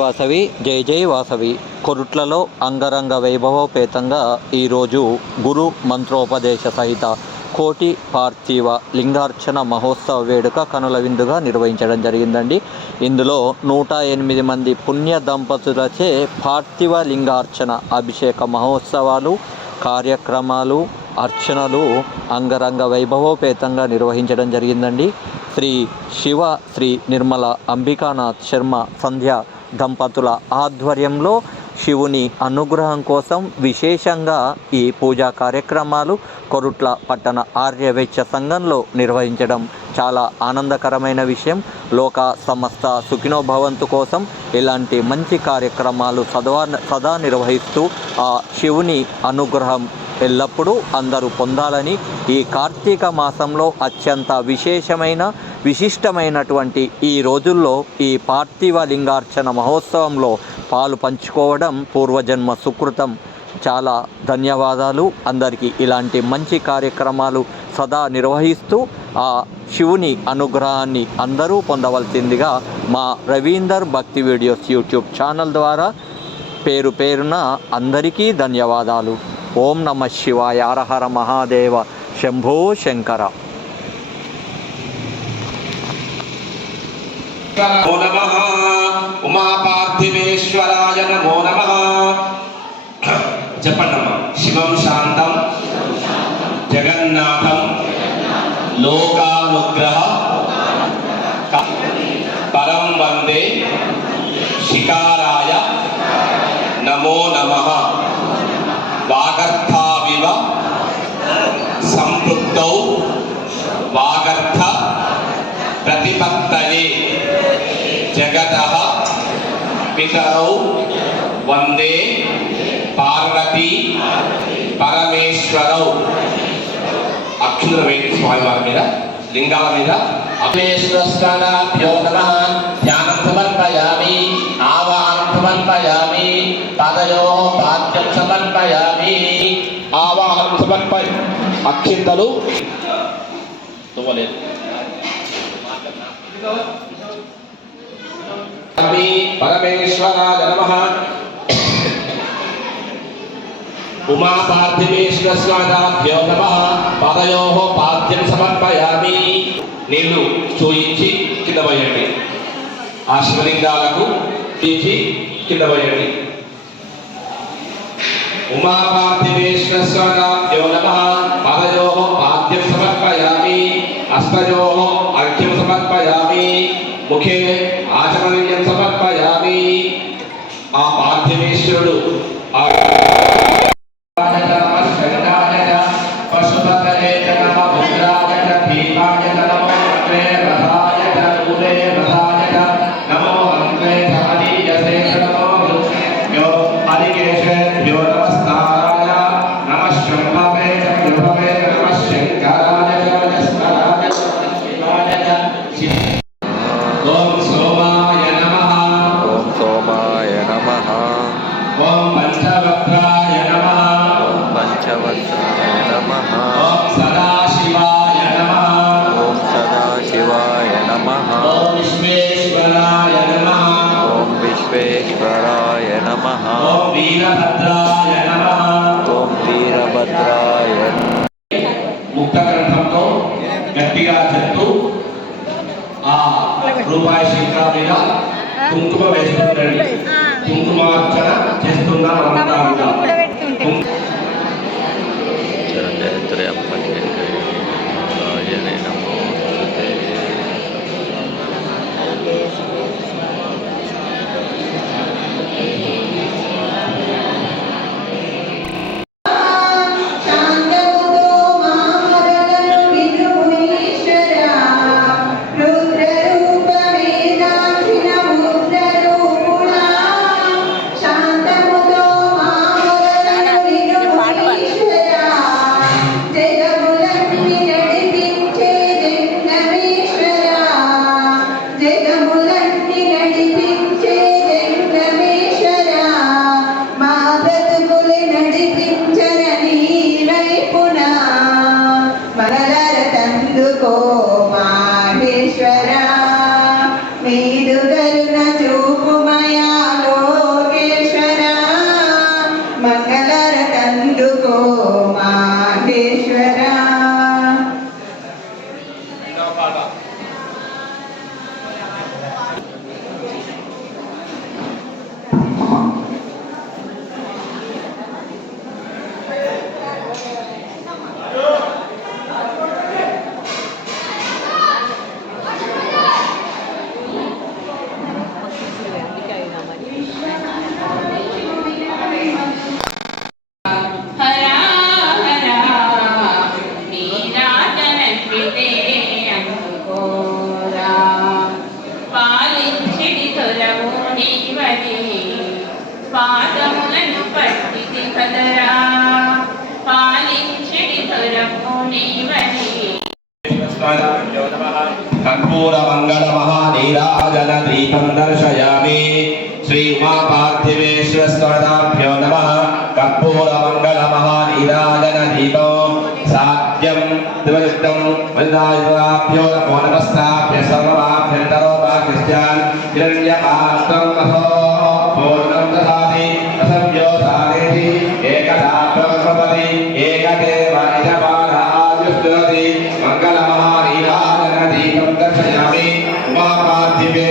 వాసవి జై జై వాసవి. కొరుట్లలో అంగరంగ వైభవోపేతంగా ఈరోజు గురు మంత్రోపదేశ సహిత కోటి పార్థివ లింగార్చన మహోత్సవ వేడుక కనుల విందుగా నిర్వహించడం జరిగిందండి. ఇందులో నూట ఎనిమిది మంది పుణ్య దంపతులచే పార్థివ లింగార్చన అభిషేక మహోత్సవాలు కార్యక్రమాలు అర్చనలు అంగరంగ వైభవోపేతంగా నిర్వహించడం జరిగిందండి. శ్రీ శివ శ్రీ నిర్మల అంబికానాథ్ శర్మ సంధ్య దంపతుల ఆధ్వర్యంలో శివుని అనుగ్రహం కోసం విశేషంగా ఈ పూజా కార్యక్రమాలు కొరుట్ల పట్టణ ఆర్యవేచ్చ సంఘంలో నిర్వహించడం చాలా ఆనందకరమైన విషయం. లోక సమస్త సుఖినోభవంతు కోసం ఇలాంటి మంచి కార్యక్రమాలు సదా సదా నిర్వహిస్తూ ఆ శివుని అనుగ్రహం ఎల్లప్పుడూ అందరూ పొందాలని ఈ కార్తీక మాసంలో అత్యంత విశేషమైన విశిష్టమైనటువంటి ఈ రోజుల్లో ఈ పార్థివ లింగార్చన మహోత్సవంలో పాలు పంచుకోవడం పూర్వజన్మ సుకృతం. చాలా ధన్యవాదాలు. అందరికీ ఇలాంటి మంచి కార్యక్రమాలు సదా నిర్వహిస్తూ ఆ శివుని అనుగ్రహాన్ని అందరూ పొందవలసిందిగా మా రవీందర్ భక్తి వీడియోస్ యూట్యూబ్ ఛానల్ ద్వారా పేరు పేరున అందరికీ ధన్యవాదాలు. ఓం నమ శివాయ. హరహర మహాదేవ. శంభో శంకర. నమో నమః ఉమాపార్థివేశ్వరాయ నమో నమ చెప్పండమ్మా. శివం శాంతం. జగన్నాథం. లోకానుగ్రహ. పరం వందే. శికారాయ నమో నమ. వాగర్థావివ. సంపృక్తౌ. వాగర్థ. ప్రతిపత్తయ. జగత పితరౌ వందే పార్వతీ పరమేశ్వరౌ. అక్షుల వేడి స్వామివారి మీద లింగాల మీద. అఖిలేశ్వరాభ్యో నమ ధ్యానం సమర్పయామి ఆవాహనం సమర్పయామి పదయో పాద్యం సమర్పయామి. ఆవాహనం సమర్పయ అక్షింతలు. స్వామి పరమేశ్వరాయ నమః. ఉమాపార్థివేశ్వరాభ్యో నమ. పదయో పాద్యం సమర్పయామి. నీళ్ళు చూయించి కింద పోయండి. ఆ శివలింగాలకు చూయించి కింద పోయండి. ఉమాపార్థివేశ్వరాభ్యో నమ. పదయో పాద్యం సమర్పయామి. అస్మయో అర్ఘ్యం సమర్పయామి. ముఖే ఆచమనీయం సమర్పయామి ఆ పార్థివేశ్వరుడు పంచవత్రాయ నమ ఓం సదాశివాయ నమః. ఓం సదాశివాయ నమ ఓం విశ్వేశ్వరాయ నమః. ఓం విశ్వేశ్వరాయ నమ. ఓం వీరభద్రాయ నమః. ఓం వీరభద్రాయ ముక్త గ్రంథంతో గట్టిగా చెప్తూ ఆ రూపాయి శంకర మీద కుంకుమ వేస్తుండండి Oh my. కర్పూర మంగళ మహానీరాజన దీపం దర్శయామి శ్రీ ఉమా పార్థివేశ్వర స్మరణాభ్యో నమ కర్పూర మంగళ మహానీరాజన దీపం సాధ్యం దివయుక్తం వదిదాయురాభ్యో నమో నమస్తాభ్య సర్వమాభ్యంతరో పాకిస్తాన్ హిరణ్యపాత్రం स्तुत्यते मङ्गलमहारीराजनदीपं दर्शयामि उमापार्थिवे